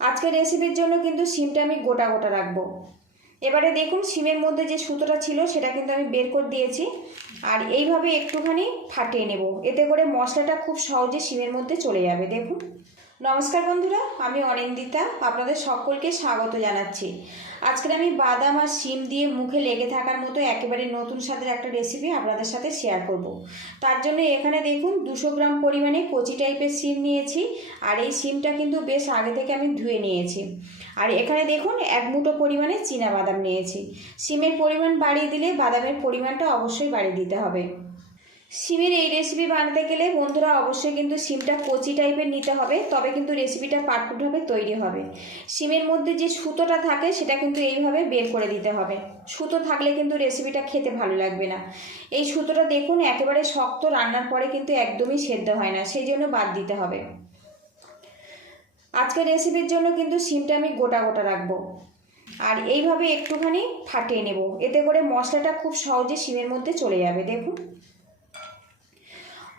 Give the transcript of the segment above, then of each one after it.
আজকের রেসিপির জন্য কিন্তু সিমটা আমি গোটা গোটা রাখব। এবারে দেখুন সিমের মধ্যে যে সুতোটা ছিল, সেটা কিন্তু আমি বের করে দিয়েছি। আর এইভাবে একটুখানি ফাটিয়ে নেব। এতে করে মশলাটা খুব সহজে সিমের মধ্যে চলে যাবে, দেখুন। নমস্কার বন্ধুরা, আমি অনিন্দিতা, আপনাদের সকলকে স্বাগত জানাচ্ছি। আজকে আমি বাদাম আর শিম দিয়ে মুখে লেগে থাকার মতো একেবারে নতুন স্বাদের একটা রেসিপি আপনাদের সাথে শেয়ার করব। তার জন্য এখানে দেখুন, দুশো গ্রাম পরিমাণে কচি টাইপের শিম নিয়েছি, আর এই শিমটা কিন্তু বেশ আগে থেকে আমি ধুয়ে নিয়েছি। আর এখানে দেখুন, এক মুঠো পরিমাণে চীনা বাদাম নিয়েছি। শিমের পরিমাণ বাড়িয়ে দিলে বাদামের পরিমাণটা অবশ্যই বাড়িয়ে দিতে হবে। সিমের এই রেসিপি বানাতে গেলে বন্ধুরা অবশ্যই কিন্তু সিমটা কচি টাইপের নিতে হবে, তবে কিন্তু রেসিপিটা পারফেক্টভাবে তৈরি হবে। সিমের মধ্যে যে সুতোটা থাকে, সেটা কিন্তু এইভাবে বের করে দিতে হবে। সুতো থাকলে কিন্তু রেসিপিটা খেতে ভালো লাগবে না। এই সুতোটা দেখুন, একেবারে শক্ত, রান্নার পরে কিন্তু একদমই সেদ্ধ হয় না, সেই জন্য বাদ দিতে হবে। আজকের রেসিপির জন্য কিন্তু সিমটা আমি গোটা গোটা রাখব। আর এইভাবে একটুখানি ফাটিয়ে নেব, এতে করে মশলাটা খুব সহজে সিমের মধ্যে চলে যাবে, দেখুন।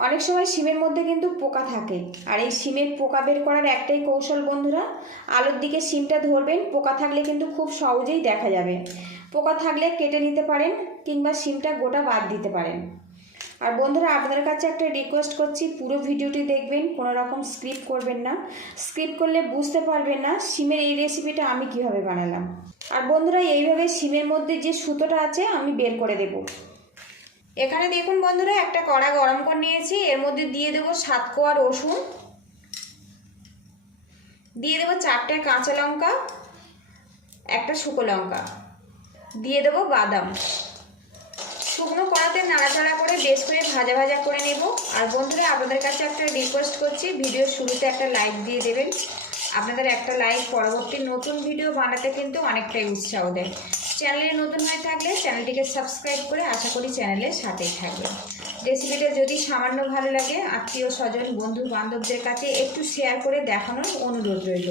অনেক সময় সিমের মধ্যে কিন্তু পোকা থাকে। আর এই সিমের পোকা বের করার একটাই কৌশল বন্ধুরা, আলোর দিকে সিমটা ধরবেন, পোকা থাকলে কিন্তু খুব সহজেই দেখা যাবে। পোকা থাকলে কেটে নিতে পারেন কিংবা সিমটা গোটা বাদ দিতে পারেন। আর বন্ধুরা, আপনাদের কাছে একটা রিকোয়েস্ট করছি, পুরো ভিডিওটি দেখবেন, কোনো রকম স্ক্রিপ্ট করবেন না। স্ক্রিপ্ট করলে বুঝতে পারবেন না সিমের এই রেসিপিটা আমি কীভাবে বানালাম। আর বন্ধুরা, এইভাবে সিমের মধ্যে যে সুতোটা আছে, আমি বের করে দেবো। এখানে দেখুন বন্ধুরা, একটা কড়া গরম করে নিয়েছি। এর মধ্যে দিয়ে দেবো সাত কোয়া রসুন। দিয়ে দেবো চারটে কাঁচা লঙ্কা, একটা শুকো লঙ্কা। দিয়ে দেবো বাদাম। শুকনো কড়াতে নাড়াচাড়া করে বেশ করে ভাজা ভাজা করে নেব। আর বন্ধুরা, আপনাদের কাছে একটা রিকোয়েস্ট করছি ভিডিওর শুরুতে একটা লাইক দিয়ে দেবেন। আপনাদের একটা লাইক পরবর্তী নতুন ভিডিও বানাতে কিন্তু অনেকটাই উৎসাহ দেয়। চ্যানেলে নতুন হয়ে থাকলে চ্যানেলটিকে সাবস্ক্রাইব করে আশা করি চ্যানেলের সাথেই থাকবেন রেসিপিটা যদি সামান্য ভালো লাগে, আত্মীয় স্বজন, বন্ধু বান্ধবদের কাছে একটু শেয়ার করে দেখানোর অনুরোধ রইল।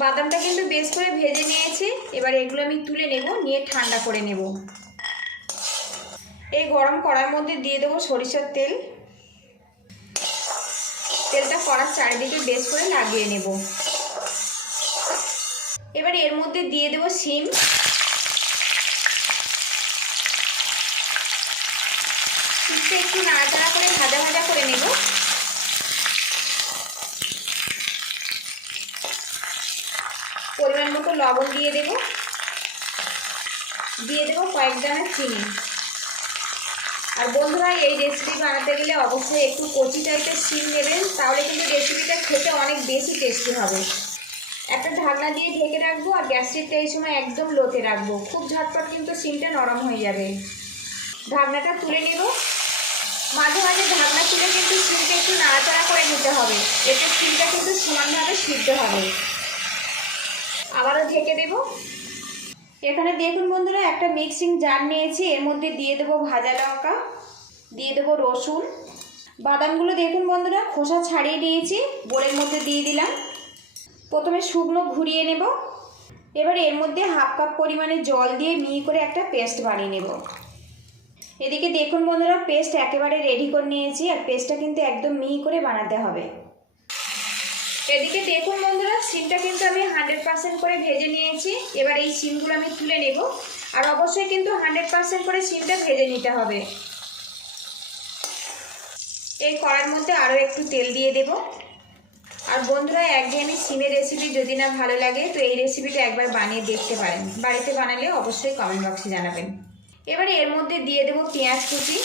বাদামটা কিন্তু বেশ করে ভেজে নিয়েছি, এবার এগুলো আমি তুলে নেব, নিয়ে ঠান্ডা করে নেব। এই গরম কড়ার মধ্যে দিয়ে দেবো সরিষার তেল। তেলটা কড়ার চারিদিকে বেশ করে লাগিয়ে নেব। দিয়ে দেবো শিম শিমটা একটু নাড়াচাড়া করে ভাজা ভাজা করে নেব। পরিমাণ মতো লবণ দিয়ে দেব। দিয়ে দেবো কয়েক দানা চিনি। আর বন্ধুরা, এই রেসিপি বানাতে গেলে অবশ্যই একটু কচি টাইপের শিম নেবেন, তাহলে কিন্তু রেসিপিটা খেতে অনেক বেশি টেস্টি হবে। একটা ঢাকনা দিয়ে ঢেকে রাখব আর গ্যাসটিকটা এই সময় একদম লোতে রাখব। খুব ঝটপট কিন্তু সিমটা নরম হয়ে যাবে। ঢাকনাটা তুলে নেব। মাঝে মাঝে ঢাকনা তুলে কিন্তু সিমটা একটু নাড়াচাড়া করে নিতে হবে। এতে সিমটা কিন্তু সমানভাবে সিদ্ধ হবে। আবারও ঢেকে দেব। এখানে দেখুন বন্ধুরা, একটা মিক্সিং জার নিয়েছি। এর মধ্যে দিয়ে দেবো ভাজা লঙ্কা, দিয়ে দেবো রসুন। বাদামগুলো দেখুন বন্ধুরা, খোসা ছাড়িয়ে নিয়েছি বোলের মধ্যে দিয়ে দিলাম। প্রথমে শুকনো ঘুরিয়ে নেব। এবার এর মধ্যে হাফ কাপ পরিমাণে জল দিয়ে মিহি করে একটা পেস্ট বানিয়ে নেব। এদিকে দেখুন বন্ধুরা, পেস্ট একেবারে রেডি করে নিয়েছি আর পেস্টটা কিন্তু একদম মিহি করে বানাতে হবে। এদিকে দেখুন বন্ধুরা, সিমটা কিন্তু আমি হান্ড্রেড পার্সেন্ট করে ভেজে নিয়েছি। এবার এই সিমগুলো আমি তুলে নেব। আর অবশ্যই কিন্তু হান্ড্রেড পার্সেন্ট করে সিমটা ভেজে নিতে হবে। এই কড়ার মধ্যে আরও একটু তেল দিয়ে দেব। আর বন্ধুরা, একঘেয়েমি সিমের রেসিপি যদি না ভালো লাগে, তো এই রেসিপিটা একবার বানিয়ে দেখতে পারেন। বাড়িতে বানালে অবশ্যই কমেন্ট বক্সে জানাবেন। এবারে এর মধ্যে দিয়ে দেব পেঁয়াজ কুচি।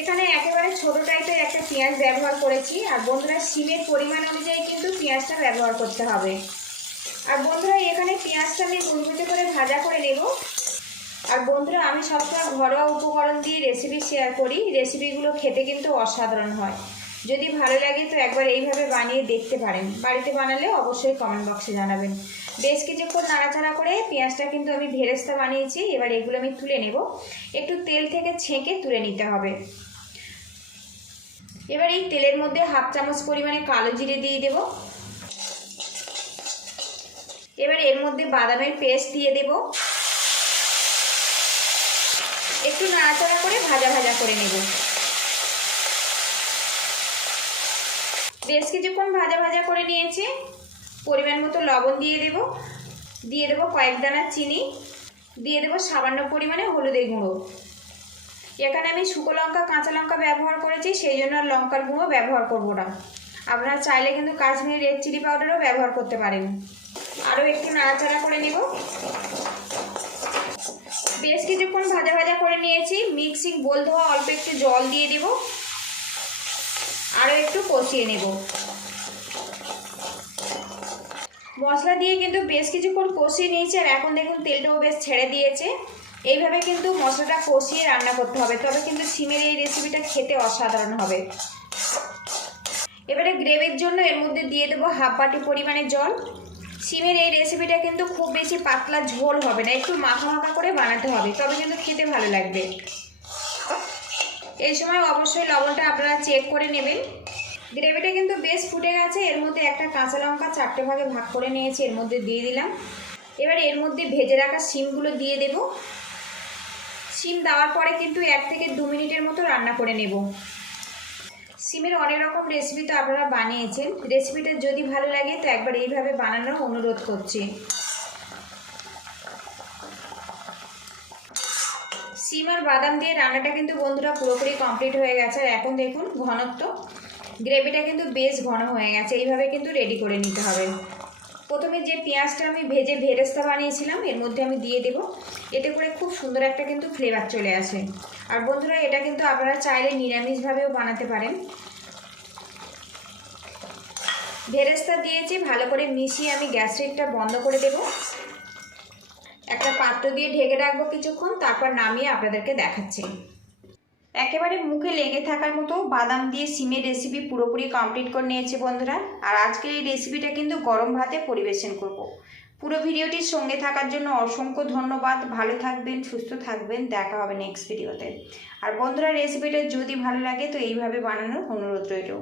এখানে একেবারে ছোট টাইপের একটা পেঁয়াজ ব্যবহার করেছি। আর বন্ধুরা, সিমের পরিমাণ অনুযায়ী কিন্তু পেঁয়াজটা ব্যবহার করতে হবে। আর বন্ধুরা, এখানে পেঁয়াজটা আমি মুড়মুড়ে করে ভাজা করে নেব। আর বন্ধুরা, আমি সবসময় ঘরোয়া উপকরণ দিয়ে রেসিপি শেয়ার করি। রেসিপিগুলো খেতে কিন্তু অসাধারণ হয়। যদি ভালো লাগে তো একবার এইভাবে বানিয়ে দেখতে পারেন। বাড়িতে বানালে অবশ্যই কমেন্ট বক্সে জানাবেন। বেশ কিছুক্ষণ নাড়াচাড়া করে পেঁয়াজটা কিন্তু আমি ভেরেস্তা বানিয়েছি, এবার এগুলো আমি তুলে নেব। একটু তেল থেকে ছেঁকে তুলে নিতে হবে। এবার এই তেলের মধ্যে হাফ চামচ পরিমাণে কালো জিরে দিয়ে দেব। এবার এর মধ্যে বাদামের পেস্ট দিয়ে দেব। একটু নাড়াচাড়া করে ভাজা ভাজা করে নেব। বেশ কিছুক্ষণ ভাজা ভাজা করে নিয়েছি। পরিমাণ মতো লবণ দিয়ে দেব। দিয়ে দেবো কয়েক দানা চিনি। দিয়ে দেবো সামান্য পরিমাণে হলুদের গুঁড়ো। এখানে আমি শুকো লঙ্কা, কাঁচা লঙ্কা ব্যবহার করেছি, সেই জন্য আর লঙ্কার গুঁড়ো ব্যবহার করব না। আপনারা চাইলে কিন্তু কাশ্মীরি রেড চিলি পাউডারও ব্যবহার করতে পারেন। আরও একটু নাড়াচাড়া করে নেব। বেশ কিছুক্ষণ ভাজা ভাজা করে নিয়েছি। মিক্সিং বোল ধোয়া অল্প একটু জল দিয়ে দেব। আরও একটু কষিয়ে নেব। মশলা দিয়ে কিন্তু বেশ কিছুক্ষণ কষিয়ে নিয়েছি আর এখন দেখুন তেলটাও বেশ ছেড়ে দিয়েছে। এইভাবে কিন্তু মশলাটা কষিয়ে রান্না করতে হবে, তবে কিন্তু সিমের এই রেসিপিটা খেতে অসাধারণ হবে। এবারে গ্রেভির জন্য এর মধ্যে দিয়ে দেবো হাফ বাটি পরিমাণে জল। সিমের এই রেসিপিটা কিন্তু খুব বেশি পাতলা ঝোল হবে না, একটু মাখা মাখা করে বানাতে হবে, তবে কিন্তু খেতে ভালো লাগবে। এই সময় অবশ্যই লবণটা আপনারা চেক করে নেবেন। গ্রেভিটা কিন্তু বেশ ফুটে গেছে, এর মধ্যে একটা কাঁচা লঙ্কা চারটে ভাগে ভাগ করে নিয়েছি, এর মধ্যে দিয়ে দিলাম। এবার এর মধ্যে ভেজে রাখা সিমগুলো দিয়ে দেব। সিম দেওয়ার পরে কিন্তু এক থেকে দু মিনিটের মতো রান্না করে নেব। সিমের অনেক রকম রেসিপি তো আপনারা বানিয়েছেন। রেসিপিটা যদি ভালো লাগে তো একবার এইভাবে বানানোর অনুরোধ করছি। সিম আর বাদাম দিয়ে রান্নাটা কিন্তু বন্ধুরা পুরোপুরি কমপ্লিট হয়ে গেছে। আর এখন দেখুন ঘনত্ব। গ্রেভিটা কিন্তু বেশ ঘন হয়ে গেছে। এইভাবে কিন্তু রেডি করে নিতে হবে। প্রথমে যে পেঁয়াজটা আমি ভেজে ভেরেস্তা বানিয়েছিলাম, এর মধ্যে আমি দিয়ে দেব। এতে করে খুব সুন্দর একটা কিন্তু ফ্লেভার চলে আসে। আর বন্ধুরা, এটা কিন্তু আপনারা চাইলে নিরামিষভাবেও বানাতে পারেন। ভেরেস্তা দিয়েছি, ভালো করে মিশিয়ে আমি গ্যাস রেটটা বন্ধ করে দেব। একটা পাত্র দিয়ে ঢেকে রাখব কিছুক্ষণ, তারপর নামিয়ে আপনাদেরকে দেখাচ্ছি। একেবারে মুখে লেগে থাকার মতো বাদাম দিয়ে সিমের রেসিপি পুরোপুরি কমপ্লিট করে নিয়েছি বন্ধুরা। আর আজকের এই রেসিপিটা কিন্তু গরম ভাতে পরিবেশন করব। পুরো ভিডিওটির সঙ্গে থাকার জন্য অসংখ্য ধন্যবাদ। ভালো থাকবেন, সুস্থ থাকবেন। দেখা হবে নেক্সট ভিডিওতে আর বন্ধুরা রেসিপিটা যদি ভালো লাগে, তো এইভাবে বানানোর অনুরোধ রইল।